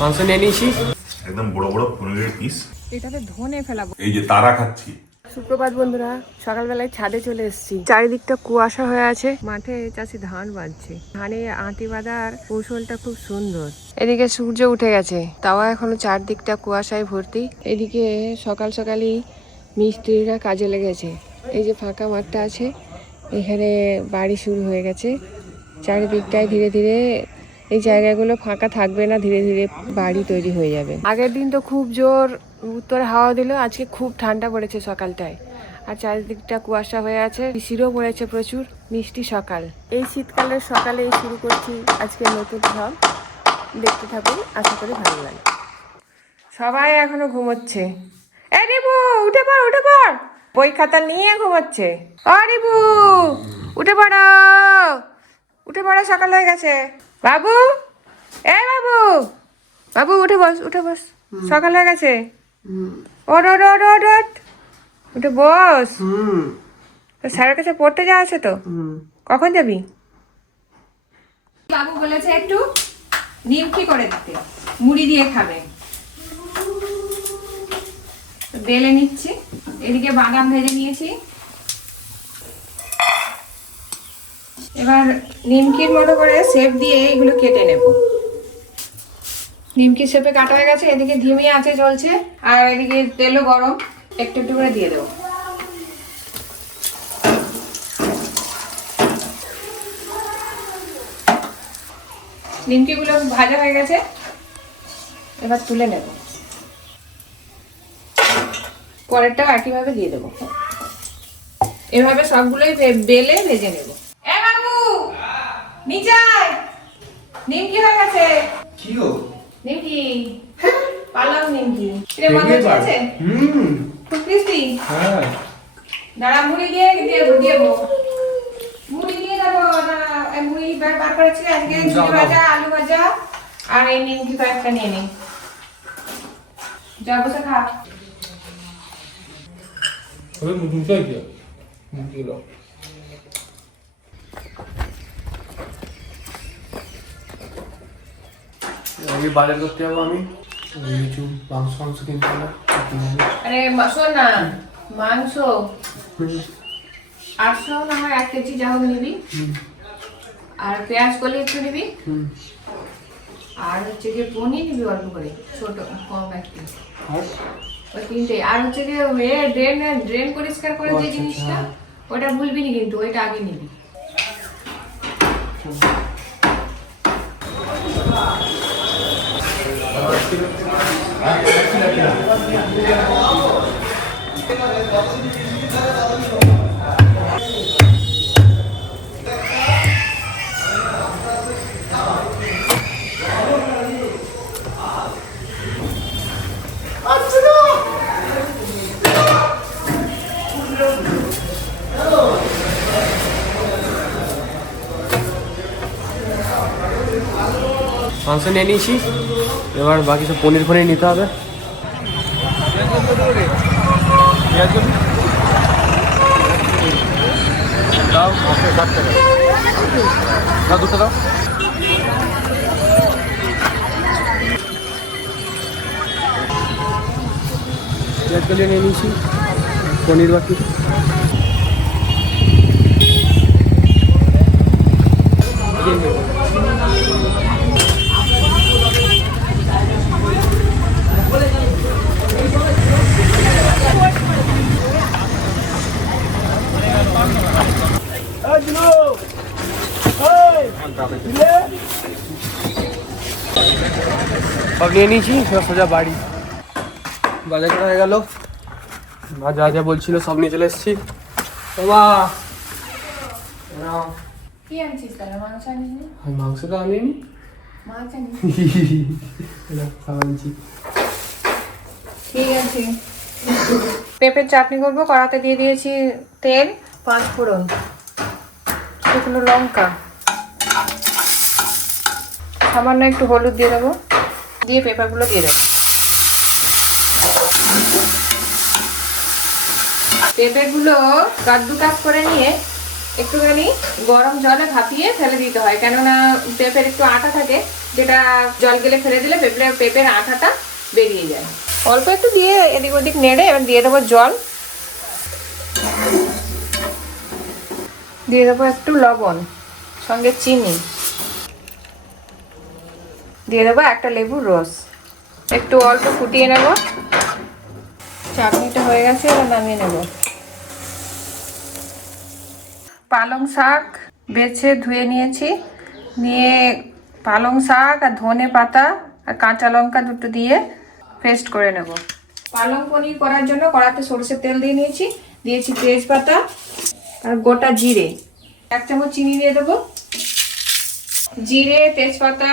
মাংস নিয়ে নিয়েছি। একদম বড় বড় পনিরের পিস এটাতে ধনে ফেলাবো। এই যে তারা খাচ্ছি। সুপ্রভাত বন্ধুরা সকালবেলায় ছাদে চলে এসেছি। চারিদিকটা কুয়াশা হয়ে আছে। মাঠে চাষি ধান বাঁধছে। ধানে আঁটি বাঁধার কৌশলটা খুব সুন্দর। এদিকে সূর্য উঠে গেছে। তাও এখনও চারদিকটা কুয়াশায় ভর্তি। এদিকে সকাল সকালই মিস্ত্রিরা কাজে লেগেছে। এই যে ফাঁকা মাঠটা আছে এখানে বাড়ি শুরু হয়ে গেছে। চারিদিকটায় ধীরে ধীরে এই জায়গাগুলো ফাঁকা থাকবে না, ধীরে ধীরে বাড়ি তৈরি হয়ে যাবে। আগের দিন তো খুব জোর উত্তরে হাওয়া দিল, আজকে খুব ঠান্ডা পড়েছে সকালটায়। আর চারিদিকটা কুয়াশা হয়ে আছে শিরও পড়েছে প্রচুর, মিষ্টি সকাল। এই শীতকালের সকালেই শুরু করছি আজকে নতুন সব দেখতে থাকুন, আশা করি ভালো লাগে। সবাই এখনও ঘুমোচ্ছে। এ রিবু, উঠে পড় উঠে পড়। বই খাতা নিয়ে ঘুমোচ্ছে। ও রিবু, উঠে পড়ো উঠে পড়ো, সকাল হয়ে গেছে। বাবু? এ বাবু! বাবু উঠে বস উঠে বস। সকাল হয়ে গেছে। ওট ওট ওট ওট ওট উঠে বস। তো স্যারের কাছে পড়তে যাওয়া আছে তো? কখন যাবি? বাবু বলেছে একটু নিমকি করে দিতে। মুড়ি দিয়ে খাবে। তো বেলে নিচ্ছি। এদিকে বাদাম ভেজে নিয়েছি। এবার নিমকির মতো করে শেপ দিয়ে এগুলো কেটে নেব। নিমকি শেপে কাটা হয়ে গেছে, এদিকে ধিমি আছে চলছে, আর এদিকে তেলও গরম, একটু একটু করে দিয়ে দেবো। নিমকিগুলো ভাজা হয়ে গেছে, এবার তুলে নেব। পরেরটাও একইভাবে দিয়ে দেবো। এভাবে সবগুলোই বেলে ভেজে নেব। নিচে আয়। নিমকি হয়ে গেছে। কি গো নিমকি। পালাম নিমকি এটা মজা হচ্ছে হুম। খুব ক্রিস্পি হ্যাঁ। দাঁড়া মুড়ি দিয়ে দিয়ে দেবো মুড়ি দিয়ে দেবো দাঁড়া, এই মুড়ি বার বার করেছি আজকে ঝুড়ি ভাজা আলু ভাজা আর এই নিমকি কয়েকটা নিয়ে নিই যা বসে খা। ওই মুখে কি মুখে লো আগে বাজার করতে যাব আমি। মাংস মাংস কিনতে হবে আরে শোন না মাংস। আটশো না হয় এক কেজি যা হোক নিবি। আর পেঁয়াজ কলি একটু নিবি। আর হচ্ছে গিয়ে পনির নিবি অল্প করে ছোট কম একটু ওই তিনটে। আর হচ্ছে গিয়ে ড্রেন ড্রেন পরিষ্কার করে যে আচ্ছা, জিনিসটা হ্যাঁ। ওটা ভুলবি না কিন্তু ওইটা আগে নিবি। মাংস নিয়ে নিয়েছি এবার বাকি সব পনির ফনির নিতে হবে। নিয়ে নিয়েছি পনির বাকি। দিয়ে নেব। সব নিয়ে নিয়েছি সোজা বাড়ি। বাজার করা হয়ে গেল। মা যা যা বলছিল সব নিয়ে চলে এসেছি। বাবা! মাংস তো আনিনি। ঠিক আছে। পেঁপের চাটনি করব কড়াতে দিয়ে দিয়েছি তেল পাঁচ ফোড়ন শুকনো লঙ্কা। সামান্য একটু হলুদ দিয়ে দেবো। দিয়ে পেঁপেগুলো দিয়ে দেবো। পেঁপেগুলো কাদ্দু কাজ করে নিয়ে একটুখানি গরম জলে ভাপিয়ে ফেলে দিতে হয়। কেননা পেঁপের একটু আটা থাকে, যেটা জল গেলে ফেলে দিলে পেঁপে পেঁপের আটাটা বেরিয়ে যায়। অল্প একটু দিয়ে এদিক ওদিক নেড়ে এবার দিয়ে দেবো জল। দিয়ে দেবো একটু লবণ, সঙ্গে চিনি। দিয়ে দেবো একটা লেবুর রস। একটু অল্প ফুটিয়ে নেব। চাটনিটা হয়ে গেছে, এবার নামিয়ে নেব। পালং শাক বেছে ধুয়ে নিয়েছি। নিয়ে পালং শাক আর ধনে পাতা আর কাঁচা লঙ্কা দুটো দিয়ে পেস্ট করে নেব। পালং পনির করার জন্য কড়াতে সরষের তেল দিয়ে নিয়েছি। দিয়েছি তেজপাতা আর গোটা জিরে। এক চামচ চিনি দিয়ে দেবো। জিরে, তেজপাতা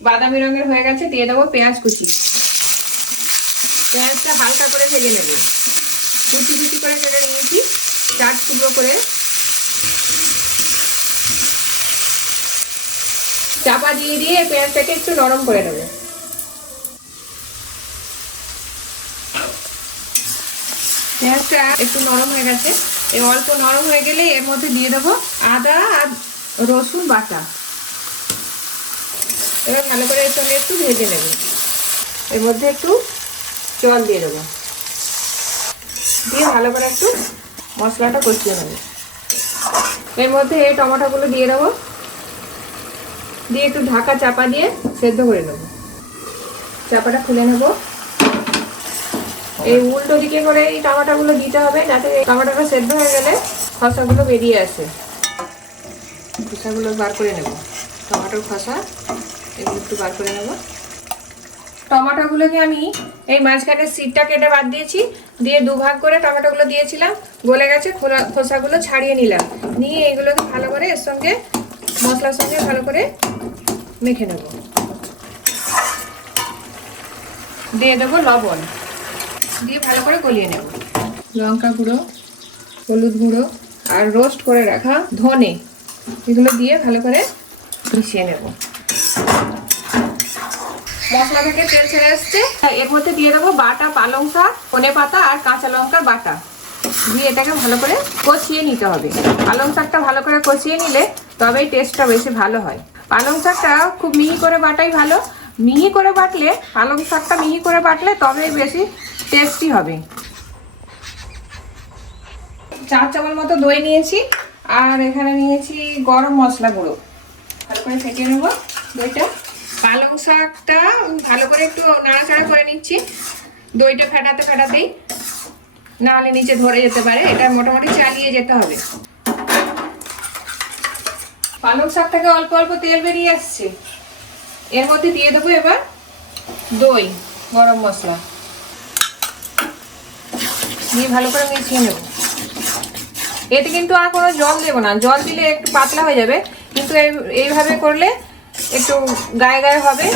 বাদামি রঙের হয়ে গেছে, দিয়ে দেবো পেঁয়াজ কুচি। পেঁয়াজটা হালকা করে ভেজে নেব। কুচি কুচি করে কেটে নিয়েছি, চার টুকরো করে। চাপা দিয়ে দিয়ে পেঁয়াজটাকে একটু নরম করে নেব। পেঁয়াজটা একটু নরম হয়ে গেছে। এই অল্প নরম হয়ে গেলে এর মধ্যে দিয়ে দেবো আদা আর রসুন বাটা। এবার ভালো করে এর সঙ্গে একটু ভেজে নেব। এর মধ্যে একটু জল দিয়ে দেবো। দিয়ে ভালো করে একটু মশলাটা কষিয়ে নেব। এর মধ্যে এই টমেটোগুলো দিয়ে দেবো। দিয়ে একটু ঢাকা চাপা দিয়ে সেদ্ধ করে নেব। চাপাটা খুলে নেব। এই উল্টো দিকে করে এই টমেটোগুলো দিতে হবে যাতে টমেটোটা সেদ্ধ হয়ে গেলে খসাগুলো বেরিয়ে আসে। খোসাগুলো বার করে নেব। টমেটোর খসা এগুলো একটু বার করে নেব। টমেটোগুলোকে আমি এই মাঝখানে সিটটা কেটে বাদ দিয়েছি, দিয়ে দুভাগ করে টমেটোগুলো দিয়েছিলাম, গলে গেছে, খোলা খোসাগুলো ছাড়িয়ে নিলাম। নিয়ে এগুলোকে ভালো করে এর সঙ্গে, মশলার সঙ্গে ভালো করে মেখে নেব। দিয়ে দেবো লবণ। দিয়ে ভালো করে গলিয়ে নেব। লঙ্কা গুঁড়ো, হলুদ গুঁড়ো, আর রোস্ট করে রাখা ধনে। এগুলো দিয়ে ভালো করে মিশিয়ে নেব। মশলা থেকে তেল ছেড়ে এসছে। এর মধ্যে দিয়ে দেবো বাটা, পালং শাক, ধনে পাতা আর কাঁচা লঙ্কার বাটা। দিয়ে এটাকে ভালো করে কষিয়ে নিতে হবে। পালং শাকটা ভালো করে কষিয়ে নিলে তবেই টেস্টটা বেশি ভালো হয়। পালং শাকটা খুব মিহি করে বাটাই ভালো। মিহি করে বাটলে, পালং শাকটা মিহি করে বাটলে তবেই বেশি টেস্টি হবে। চার চামচ মতো দই নিয়েছি, আর এখানে নিয়েছি গরম মশলা গুঁড়ো। ভালো করে ফেটে নেব। দইটা। পালং শাকটা ভালো করে একটু নাড়াচাড়া করে নিচ্ছি। দইটা ফেটাতে ফেটাতেই। নাহলে নিচে ধরে যেতে পারে। এটা মোটামুটি চালিয়ে যেতে হবে। পালং শাক থেকে অল্প অল্প তেল বেরিয়ে আসছে। এর মধ্যে দিয়ে দেবো এবার দই, গরম মশলা। দিয়ে ভালো করে মিশিয়ে নেব। এতে কিন্তু আর কোনো জল দেবো না। জল দিলে একটু পাতলা হয়ে যাবে। কিন্তু এই- এইভাবে করলে একটু গায়ে গায়ে হবে,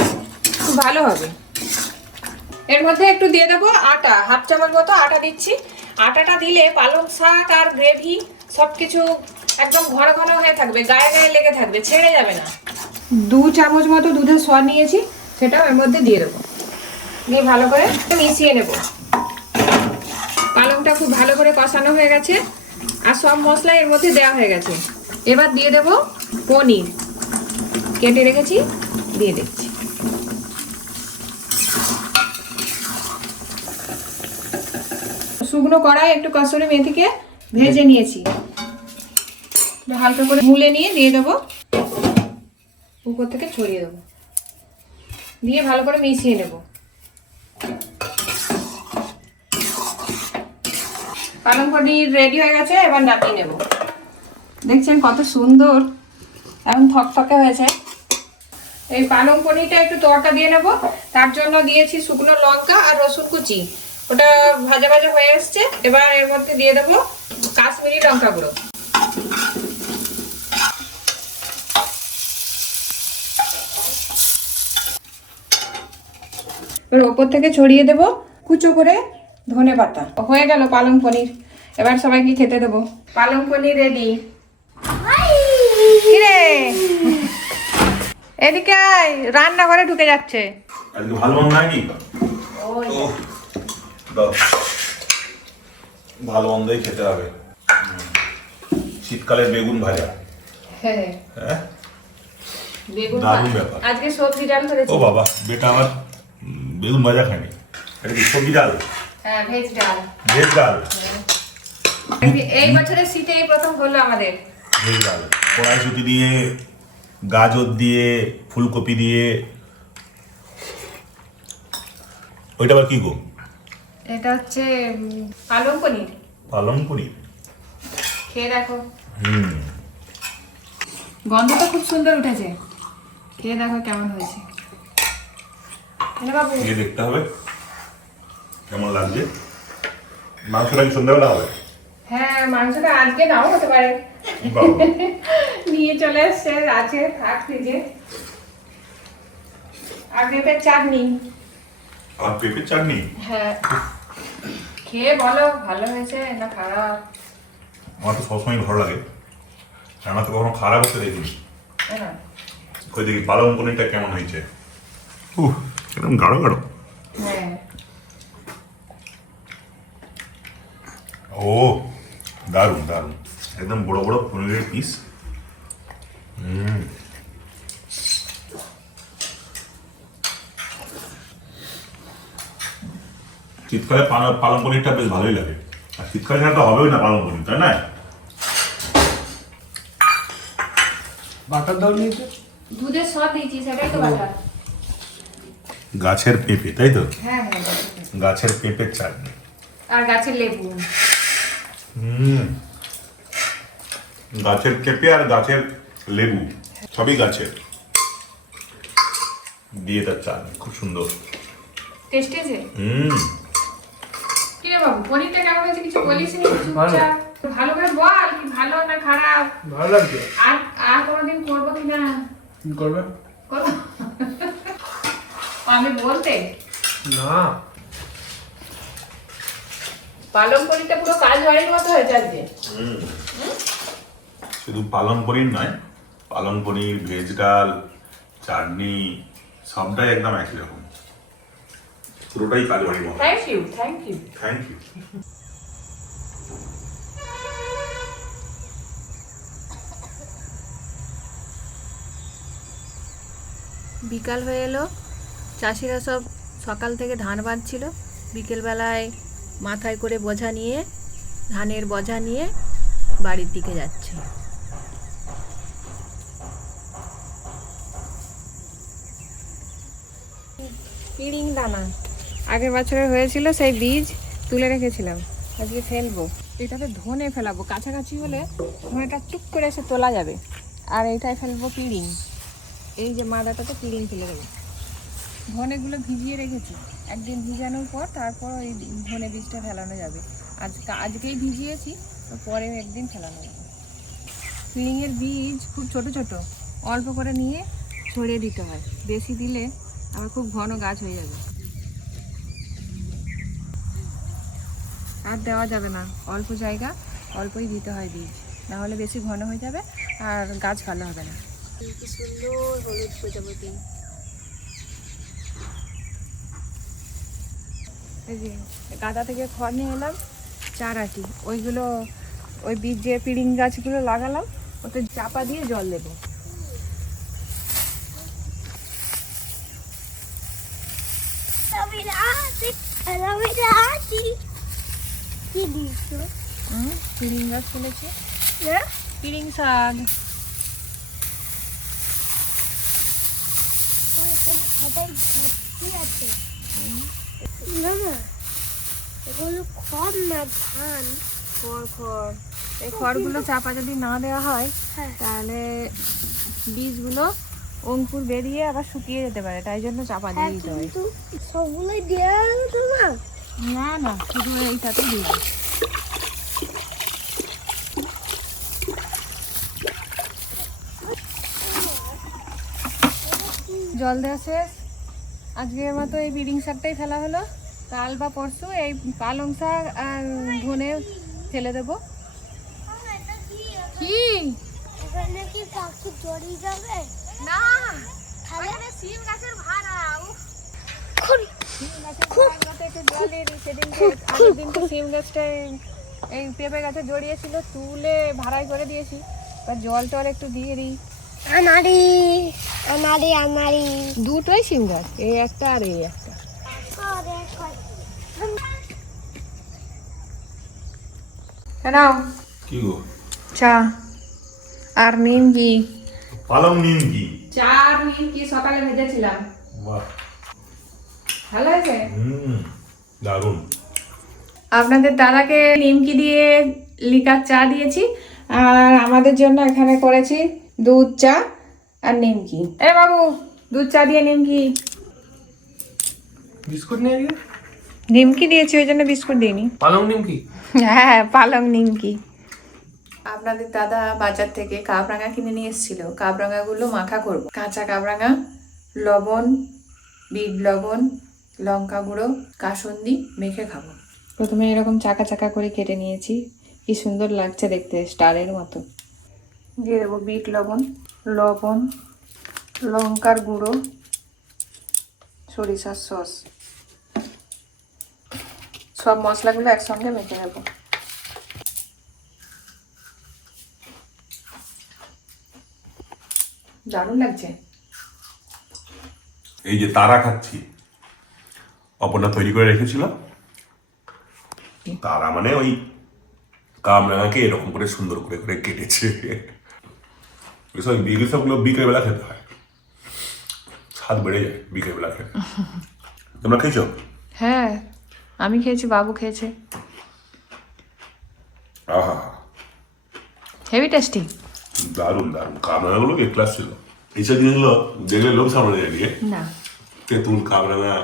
খুব ভালো হবে। এর মধ্যে একটু দিয়ে দেবো আটা, হাফ চামচ মতো আটা দিচ্ছি। আটাটা দিলে পালং শাক আর গ্রেভি সব কিছু একদম ঘন ঘন হয়ে থাকবে, গায়ে গায়ে লেগে থাকবে, ছেড়ে যাবে না। দু চামচ মতো দুধের সোয়া নিয়েছি, সেটাও এর মধ্যে দিয়ে দেবো। দিয়ে ভালো করে মিশিয়ে নেব। পালংটা খুব ভালো করে কষানো হয়ে গেছে, আর সব মশলা এর মধ্যে দেওয়া হয়ে গেছে। এবার দিয়ে দেব পনির। কেটে রেখেছি, দিয়ে দিচ্ছি। শুকনো কড়াই, একটু কসরে মেথিকে ভেজে নিয়েছি। হালকা করে মুলে নিয়ে দিয়ে দেবো। উপর থেকে ছড়িয়ে দেবো। দিয়ে ভালো করে মিশিয়ে নেব। পালং পনির রেডি হয়ে গেছে, এবার নামিয়ে নেব। দেখছেন কত সুন্দর এখন থকথকে হয়েছে। এই পালং পনিরটা একটু তরকা দিয়ে নেব। তার জন্য দিয়েছি শুকনো লঙ্কা আর রসুন কুচি। ওটা ভাজা ভাজা হয়ে এসছে। এবার এর মধ্যে দিয়ে দেবো কাশ্মীরি লঙ্কা গুঁড়ো। এবার ওপর থেকে ছড়িয়ে দেব কুচো করে ধনে পাতা। হয়ে গেল পালং পনির। এবার সবাইকে খেতে দেবো। পালং পনির রেডি কিরে? এদিকে আয় রান্নাঘরে ঢুকে যাচ্ছে। আজকে ভালো হয়নি ওহ, দাও। ভালো মন্দই খেতে হবে। শীতকালে বেগুন ভাজা। হ্যাঁ। হ্যাঁ? বেগুন দারুণ ব্যাপার। আজকে সবজি ডাল করেছি। ও বাবা বেটা আমার বেগুন ভাজা খায়নি। এটা কি সবজি ডাল? হ্যাঁ ভেজ ডাল। ভেজ ডাল। এই বছরের শীতে এই প্রথম হলো আমাদের। ভেজ ডাল। কড়াইশুটি দিয়ে গাজর দিয়ে ফুলকপি দিয়ে। ওইটা আবার কি গো? এটা হচ্ছে পালং পনির। পালং পনির। খেয়ে দেখো। হুম। গন্ধটা খুব সুন্দর উঠেছে। খেয়ে দেখো কেমন হয়েছে। বাবু। খেয়ে দেখতে হবে। কেমন লাগছে? মাংসটা কি সন্ধ্যাবেলা হবে? হ্যাঁ মাংসটা আজকে নাও হতে পারে। নিয়ে চলে এসছে আছে থাক ফ্রিজে আর পেঁপের চাটনি। আর পেঁপের চাটনি? হ্যাঁ। খেয়ে বলো ভালো হয়েছে না খারাপ? আমার তো সবসময় ভালো লাগে। রান্না তো কখনো খারাপ হতে দেখিনি। ওই দেখি পালং পনিরটা কেমন হয়েছে? উহ একদম গাঢ় গাঢ়। হ্যাঁ। ও দারুণ দারুণ। একদম বড় বড় পনিরের পিস শীতকালে পালং পালং পনিরটা বেশ ভালোই লাগে। আর শীতকালে ছাড়া তো হবেই না পালং পনির তাই না? বাটার দাও নিয়েছে? দুধের সব দিয়েছি সেটাই তো বাটার। গাছের পেঁপে তাই তো? হ্যাঁ হ্যাঁ গাছের পেঁপের চাটনি। আর গাছের লেবু। হুম। গাছের পেঁপে আর গাছের লেবু সবই গাছের। দিয়ে তার চাটনি খুব সুন্দর। টেস্ট আছে? হুম। কি রে বাবু পনিরটা কেমন হয়েছে কিছু বলিস নি? চুপচাপ। ভালো করে বল কি ভালো না খারাপ? ভালো লাগছে। আর আর কোনোদিন করব কি না? করবে? করব? আমি বলতে? না। পালং পনিরটা পুরো কাজ বাড়ির মতো হয়েছে আজকে। শুধু পালং পনির নয় পালং পনির ভেজ ডাল চাটনি সবটাই একদম একই রকম। পুরোটাই মতো thank you thank you thank you বিকাল হয়ে এলো। চাষিরা সব সকাল থেকে ধান বাঁধছিল। বিকেলবেলায় মাথায় করে বোঝা নিয়ে ধানের বোঝা নিয়ে বাড়ির দিকে যাচ্ছে। পিড়িং দানা। আগের বছরে হয়েছিল সেই বীজ তুলে রেখেছিলাম। আজকে ফেলব। এটাতে ধনে ফেলাবো। কাছাকাছি হলে ধনেটা টুক করে এসে তোলা যাবে। আর এইটাই ফেলব পিড়িং এই যে মাদাটাতে পিড়িং ফেলে দেবো। ধনেগুলো ভিজিয়ে রেখেছি। একদিন ভিজানোর পর তারপর ওই ধনে বীজটা ফেলানো যাবে। আজকে আজকেই ভিজিয়েছি পরে একদিন ফেলানো যাবে। পিড়িংয়ের বীজ খুব ছোট ছোট। অল্প করে নিয়ে ছড়িয়ে দিতে হয়। বেশি দিলে আবার খুব ঘন গাছ হয়ে যাবে। আর দেওয়া যাবে না। অল্প জায়গা অল্পই দিতে হয় বীজ। না হলে বেশি ঘন হয়ে যাবে আর গাছ ভালো হবে না। কি সুন্দর হলুদ প্রজাপতি। গাদা থেকে খড় নিয়ে এলাম চারাটি। ওইগুলো ওই বীজ যে পিড়িং গাছগুলো লাগালাম ওতে চাপা দিয়ে জল দেবো। পিড়িং গাছ ফেলেছে পিড়িং শাক ভর্তি আছে। না না এগুলো খড় না ধান খড় খড় এই খড়গুলো চাপা যদি না দেওয়া হয় হ্যাঁ। তাহলে বীজগুলো অঙ্কুর বেরিয়ে আবার শুকিয়ে যেতে পারে তাই জন্য চাপা দিয়ে দিতে হয়। সবগুলোই দেওয়া হতো না না না শুধু এইটাতে দিলাম জল দেওয়া শেষ। আজকের মতো এই বিডিং শাকটাই ফেলা হলো। কাল বা পরশু এই পালং শাক আর ধনে ফেলে দেবো। কি? যাবে? না তাহলে? সিম গাছের ভাড়া সিম দিন তো সিম গাছটায় এই পেঁপে গাছে জড়িয়েছিল তুলে ভাড়াই করে দিয়েছি। জল টল একটু দিয়ে দিই। দুটোই সিঙ্গার এই একটা আর এই একটা। নাও কি গো? চা। আর নিমকি। পালং নিমকি চা আর নিমকি সকালে ভেজেছিলাম। বাহ। ভালো হয়েছে? হুম দারুণ। আপনাদের দাদাকে নিমকি দিয়ে লিকার চা দিয়েছি আর আমাদের জন্য এখানে করেছি দুধ চা আর নিমকি। এ বাবু দুধ চা দিয়ে নিমকি। বিস্কুট নিয়ে নিমকি দিয়েছি ওই জন্য বিস্কুট দিইনি। পালং নিমকি? হ্যাঁ পালং নিমকি। আপনাদের দাদা বাজার থেকে কাবরাঙা কিনে নিয়ে এসেছিল। কাবরাঙাগুলো মাখা করব। কাঁচা কাবরাঙা, লবণ, বিট লবণ, লঙ্কা গুঁড়ো, কাসন্দি মেখে খাব। প্রথমে এরকম চাকা চাকা করে কেটে নিয়েছি। কি সুন্দর লাগছে দেখতে, স্টারের মতো। দিয়ে দেবো বিট লবণ লবণ, লঙ্কার গুঁড়ো, সরিষার সস। সব মশলাগুলো একসঙ্গে মেখে নেব। দারুণ লাগছে। এই যে তারা খাচ্ছি অপর্ণা তৈরি করে রেখেছিল। তারা মানে ওই কামরাঙাকে এরকম করে সুন্দর করে করে কেটেছে। এসব এগুলো সবগুলো বিকেলবেলা খেতে হয়। স্বাদ বেড়ে যায় বিকেলবেলা খেতে। তোমরা খেয়েছো? হ্যাঁ আমি খেয়েছি বাবু খেয়েছে। আহা। হেভি টেস্টি দারুণ দারুণ। কামরাঙাগুলো এক ক্লাস ছিল? এইসব জিনিসগুলো দেখলে লোক সামনে যায় দিয়ে না। তেঁতুল কামরাঙা।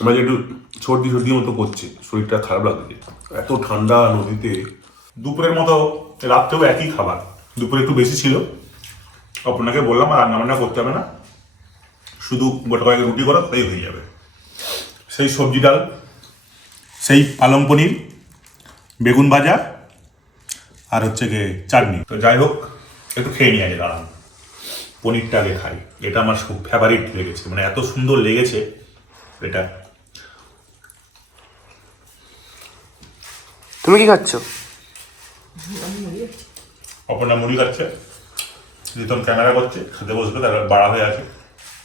আমরা একটু সর্দি সর্দি মতো করছে শরীরটা খারাপ লাগছে। এত ঠান্ডা নদীতে দুপুরের মতো রাত্রেও একই খাবার। দুপুরে একটু বেশি ছিল। আপনাকে বললাম আর রান্না বান্না করতে হবে না। শুধু গোটা কয়েক রুটি করো তাই হয়ে যাবে। সেই সবজি ডাল সেই পালং পনির বেগুন ভাজা আর হচ্ছে গিয়ে চাটনি। তো যাই হোক একটু খেয়ে নিয়ে আগে দাঁড়ান। পনিরটা আগে খাই। এটা আমার খুব ফেভারিট লেগেছে। মানে এত সুন্দর লেগেছে এটা। তুমি কি খাচ্ছ? অপর্ণা মুড়ি খাচ্ছে। রিতম ক্যামেরা করছে। খেতে বসবে তার বাড়া হয়ে আছে।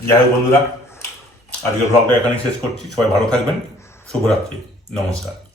যাই হোক বন্ধুরা আজকে ব্লগটা এখানেই শেষ করছি। সবাই ভালো থাকবেন। শুভরাত্রি। নমস্কার।